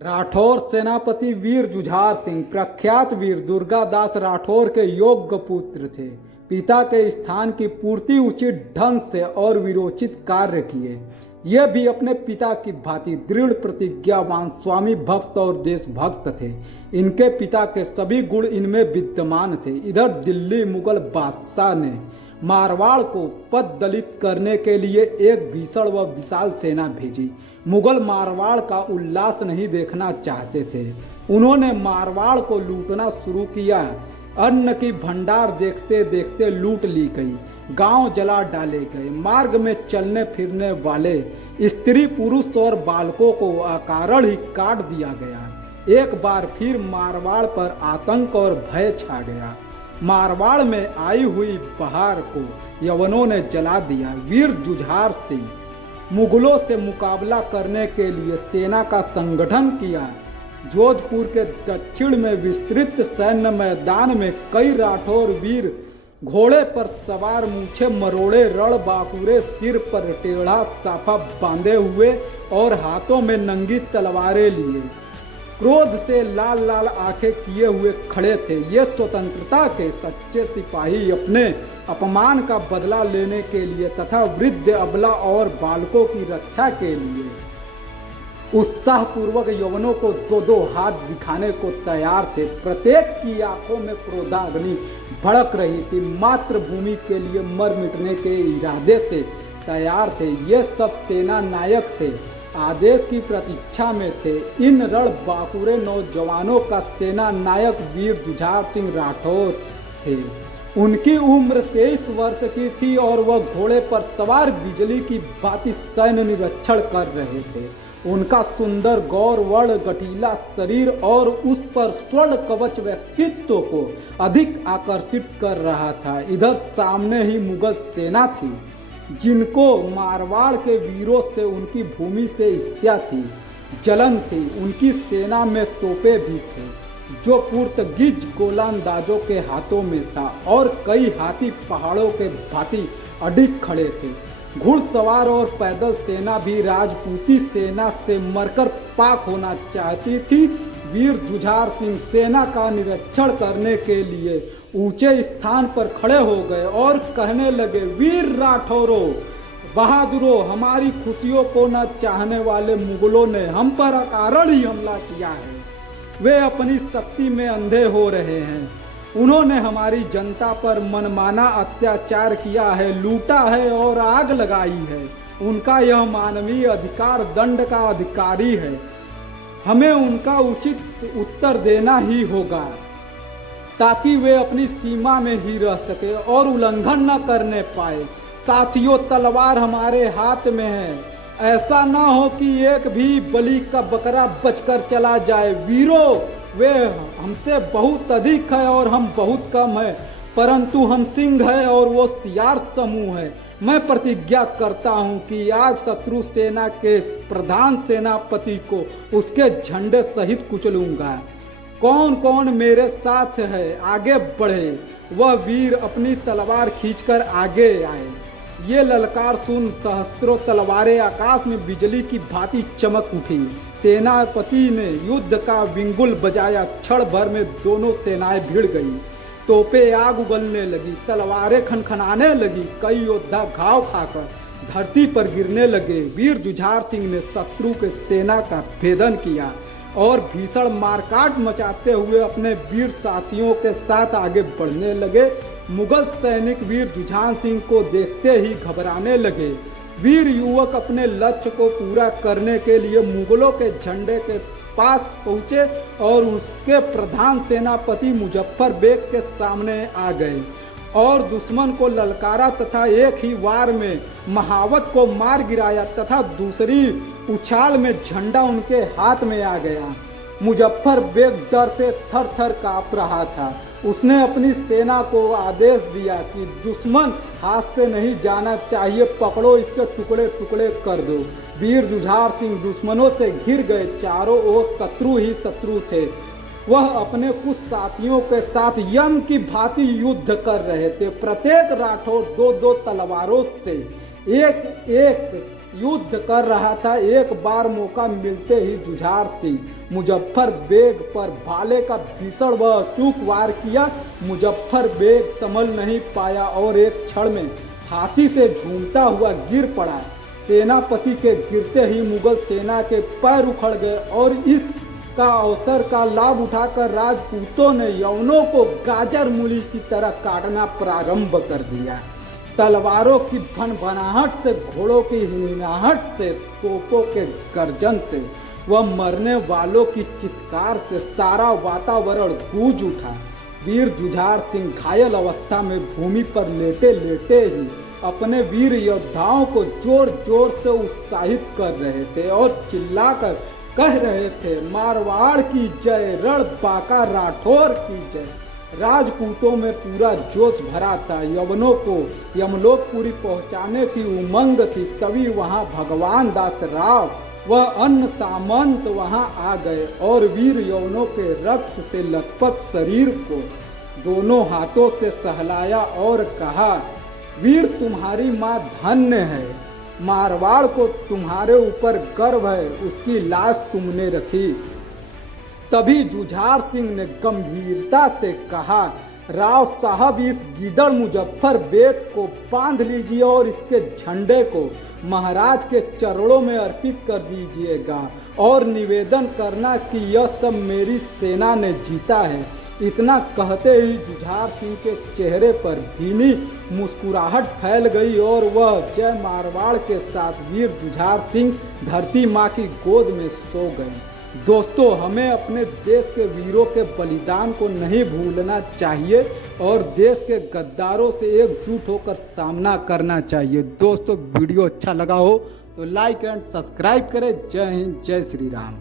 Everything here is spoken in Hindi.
राठौर सेनापति वीर जुझार सिंह प्रख्यात वीर दुर्गादास राठौर के योग्य पुत्र थे। पिता के स्थान की पूर्ति उचित ढंग से और वीरोचित कार्य किए। यह भी अपने पिता की भांति दृढ़ प्रतिज्ञावान, स्वामी भक्त और देशभक्त थे। इनके पिता के सभी गुण इनमें विद्यमान थे। इधर दिल्ली मुगल बादशाह ने मारवाड़ को पद दलित करने के लिए एक भीषण व विशाल सेना भेजी। मुगल मारवाड़ का उल्लास नहीं देखना चाहते थे। उन्होंने मारवाड़ को लूटना शुरू किया। अन्न की भंडार देखते देखते लूट ली गई। गांव जला डाले गए। मार्ग में चलने फिरने वाले स्त्री पुरुष और बालकों को अकारण ही काट दिया गया। एक बार फिर मारवाड़ पर आतंक और भय छा गया। मारवाड़ में आई हुई बहार को यवनों ने जला दिया। वीर जुझार सिंह मुगलों से मुकाबला करने के लिए सेना का संगठन किया। जोधपुर के दक्षिण में विस्तृत सैन्य मैदान में कई राठौर वीर घोड़े पर सवार, मूछे मरोड़े, रण बाकुरे, सिर पर टेढ़ा साफा बांधे हुए और हाथों में नंगी तलवारें लिए क्रोध से लाल लाल आंखें किए हुए खड़े थे। ये स्वतंत्रता के सच्चे सिपाही अपने अपमान का बदला लेने के लिए तथा वृद्ध, अबला और बालकों की रक्षा के लिए उत्साहपूर्वक यवनों को दो दो हाथ दिखाने को तैयार थे। प्रत्येक की आंखों में क्रोधाग्नि भड़क रही थी। मातृभूमि के लिए मर मिटने के इरादे से तैयार थे। ये सब सेना नायक थे, आदेश की प्रतीक्षा में थे। इन रण बाकुरे नौजवानों का सेना नायक वीर जुझार सिंह राठौर थे। उनकी उम्र 23 वर्ष की थी और वह घोड़े पर सवार बिजली की भांति सैन्य निरीक्षण कर रहे थे। उनका सुंदर गौर वर्ण, गठीला शरीर और उस पर स्वर्ण कवच व्यक्तित्व को अधिक आकर्षित कर रहा था। इधर सामने ही मुगल सेना थी, जिनको मारवाड़ के वीरों से, उनकी भूमि से ईर्ष्या थी, जलन थी। उनकी सेना में तोपे भी थे, जो पुर्तगीज गोलंदाजों के हाथों में था, और कई हाथी पहाड़ों के भांति अडिग खड़े थे। घुड़सवार और पैदल सेना भी राजपूती सेना से मरकर पाक होना चाहती थी। वीर जुझार सिंह सेना का निरीक्षण करने के लिए ऊंचे स्थान पर खड़े हो गए और कहने लगे, वीर राठौरों, बहादुरों, हमारी खुशियों को न चाहने वाले मुगलों ने हम पर अकारण ही हमला किया है। वे अपनी शक्ति में अंधे हो रहे हैं। उन्होंने हमारी जनता पर मनमाना अत्याचार किया है, लूटा है और आग लगाई है। उनका यह मानवीय अधिकार दंड का अधिकारी है। हमें उनका उचित उत्तर देना ही होगा, ताकि वे अपनी सीमा में ही रह सके और उल्लंघन न करने पाए। साथियों, तलवार हमारे हाथ में है। ऐसा ना हो कि एक भी बलि का बकरा बचकर चला जाए। वीरों, वे हमसे बहुत अधिक है और हम बहुत कम है, परंतु हम सिंह है और वो सियार समूह है। मैं प्रतिज्ञा करता हूँ कि आज शत्रु सेना के प्रधान सेनापति को उसके झंडे सहित कुचलूंगा। कौन कौन मेरे साथ है, आगे बढ़े। वह वीर अपनी तलवार खींचकर आगे आए। ये ललकार सुन सहस्त्रों तलवारें आकाश में बिजली की भांति चमक उठी। सेनापति ने युद्ध का विंगुल बजाया। क्षण भर में दोनों सेनाएं भिड़ गई। तोपें आग उगलने लगी, तलवारें खनखनाने लगी। कई योद्धा घाव खाकर धरती पर गिरने लगे। वीर जुझार सिंह ने शत्रु के सेना का भेदन किया और भीषण मारकाट मचाते हुए अपने वीर साथियों के साथ आगे बढ़ने लगे। मुगल सैनिक वीर जुझार सिंह को देखते ही घबराने लगे। वीर युवक अपने लक्ष्य को पूरा करने के लिए मुगलों के झंडे के पास पहुंचे और उसके प्रधान सेनापति मुजफ्फर बेग के सामने आ गए और दुश्मन को ललकारा तथा एक ही वार में महावत को मार गिराया तथा दूसरी उछाल में झंडा उनके हाथ में आ गया। मुजफ्फर बेग डर से थर थर कांप रहा था। उसने अपनी सेना को आदेश दिया कि दुश्मन हाथ से नहीं जाना चाहिए, पकड़ो, इसके टुकड़े टुकड़े कर दो। वीर जुझार सिंह दुश्मनों से घिर गए। चारों ओर शत्रु ही शत्रु थे। वह अपने कुछ साथियों के साथ यम की भांति युद्ध कर रहे थे। प्रत्येक राठौर दो दो तलवारों से एक एक युद्ध कर रहा था। एक बार मौका मिलते ही जुझार सिंह मुजफ्फर बेग पर भाले का भीषण व अचूक वार किया। मुजफ्फर बेग संभल नहीं पाया और एक क्षण में हाथी से झूमता हुआ गिर पड़ा। सेनापति के गिरते ही मुगल सेना के पैर उखड़ गए और इस का अवसर का लाभ उठाकर राजपूतों ने यवनों को गाजर मूली की तरह काटना प्रारंभ कर दिया। तलवारों की भनभनाहट से, घोड़ों की हिनहाट से, तोपों के गर्जन से व मरने वालों की चित्कार से सारा वातावरण गूंज उठा। वीर जुझार सिंह घायल अवस्था में भूमि पर लेटे लेटे ही अपने वीर योद्धाओं को जोर जोर से उत्साहित कर रहे थे और चिल्लाकर कह रहे थे, मारवाड़ की जय, रण बांका राठौर की जय। राजपूतों में पूरा जोश भरा था। यवनों को यमलोकपुरी पहुंचाने की उमंग थी। तभी वहां भगवान दास राव व अन्य सामंत वहां आ गए और वीर यवनों के रक्त से लथपथ शरीर को दोनों हाथों से सहलाया और कहा, वीर तुम्हारी माँ धन्य है, मारवाड़ को तुम्हारे ऊपर गर्व है, उसकी लाश तुमने रखी। तभी जुझार सिंह ने गंभीरता से कहा, राव साहब इस गीदड़ मुजफ्फर बेग को बांध लीजिए और इसके झंडे को महाराज के चरणों में अर्पित कर दीजिएगा और निवेदन करना कि यह सब मेरी सेना ने जीता है। इतना कहते ही जुझार सिंह के चेहरे पर भीनी मुस्कुराहट फैल गई और वह जय मारवाड़ के साथ वीर जुझार सिंह धरती माँ की गोद में सो गए। दोस्तों, हमें अपने देश के वीरों के बलिदान को नहीं भूलना चाहिए और देश के गद्दारों से एकजुट होकर सामना करना चाहिए। दोस्तों, वीडियो अच्छा लगा हो तो लाइक एंड सब्सक्राइब करें। जय हिंद, जय श्री राम।